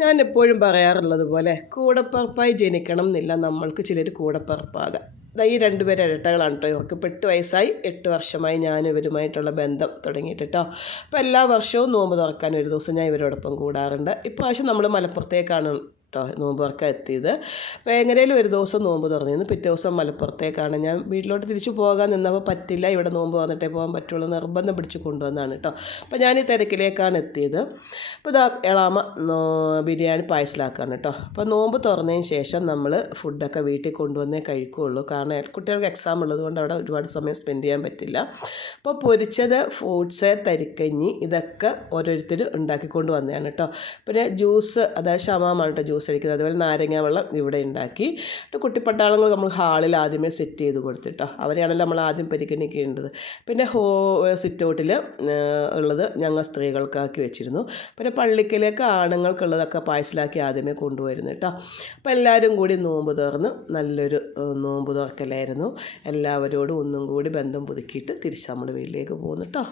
ഞാൻ എപ്പോഴും പറയാറുള്ളത് പോലെ കൂടപ്പിറപ്പായി ജനിക്കണം എന്നില്ല നമ്മൾക്ക് ചിലർ കൂടപ്പറപ്പാകാം. ഈ രണ്ടുപേരും ഇരട്ടകളാണ് കേട്ടോ ഇവർക്ക് എട്ട് വയസ്സായി എട്ട് വർഷമായി ഞാൻ ഇവരുമായിട്ടുള്ള ബന്ധം തുടങ്ങിയിട്ട് കേട്ടോ അപ്പോൾ എല്ലാ വർഷവും നോമ്പ് തുറക്കാൻ ഒരു ദിവസം ഞാൻ ഇവരോടൊപ്പം കൂടാറുണ്ട്. ഇപ്രാവശ്യം നമ്മൾ മലപ്പുറത്തേക്കാണ് കേട്ടോ നോമ്പ് തുറക്കാൻ എത്തിയത് അപ്പോൾ എങ്ങനെയും ഒരു ദിവസം നോമ്പ് തുറന്നിരുന്നു പിറ്റേ ദിവസം മലപ്പുറത്തേക്കാണ്. ഞാൻ വീട്ടിലോട്ട് തിരിച്ചു പോകാൻ നിന്നപ്പോൾ പറ്റില്ല. ഇവിടെ നോമ്പ് വന്നിട്ടേ പോകാൻ പറ്റുള്ളൂ നിർബന്ധം പിടിച്ച് കൊണ്ടുവന്നാണ് കേട്ടോ അപ്പോൾ ഞാൻ ഈ തിരക്കിലേക്കാണ് എത്തിയത്. അപ്പോൾ ഇതാ എളാമ ബിരിയാണി പായസലാക്കാണ് കേട്ടോ അപ്പോൾ നോമ്പ് തുറന്നതിന് ശേഷം നമ്മൾ ഫുഡൊക്കെ വീട്ടിൽ കൊണ്ടുവന്നേ കഴിക്കുകയുള്ളൂ. കാരണം കുട്ടികൾക്ക് എക്സാം ഉള്ളതുകൊണ്ട് അവിടെ ഒരുപാട് സമയം സ്പെൻഡ് ചെയ്യാൻ പറ്റില്ല. അപ്പോൾ പൊരിച്ചത് ഫ്രൂട്ട്സ് തരിക്കഞ്ഞി ഇതൊക്കെ ഓരോരുത്തർ ഉണ്ടാക്കിക്കൊണ്ട് വന്നതാണ് കേട്ടോ പിന്നെ ജ്യൂസ് അതായത് ഷമാമാണ് കേട്ടോ ജ്യൂസ് അടിക്കുന്നത് അതുപോലെ നാരങ്ങ വെള്ളം ഇവിടെ ഉണ്ടാക്കി. കുട്ടിപ്പട്ടാളങ്ങൾ നമ്മൾ ഹാളിൽ ആദ്യമേ സെറ്റ് ചെയ്ത് കൊടുത്തിട്ടോ. അവരെയാണല്ലോ നമ്മൾ ആദ്യം പരിഗണിക്കേണ്ടത്. പിന്നെ ഹോ സിറ്റ് ഔട്ടിൽ ഉള്ളത് ഞങ്ങൾ സ്ത്രീകൾക്കാക്കി വെച്ചിരുന്നു. പിന്നെ പള്ളിക്കലേക്ക് ആണുങ്ങൾക്കുള്ളതൊക്കെ പാഴ്സലാക്കി ആദ്യമേ കൊണ്ടുവരുന്നു കേട്ടോ അപ്പോൾ എല്ലാവരും കൂടി നോമ്പ് തുറന്ന് നല്ലൊരു നോമ്പ് തുറക്കലായിരുന്നു. എല്ലാവരോടും ഒന്നും കൂടി ബന്ധം പുതുക്കിയിട്ട് തിരിച്ച് നമ്മൾ വീട്ടിലേക്ക് പോകുന്നു കേട്ടോ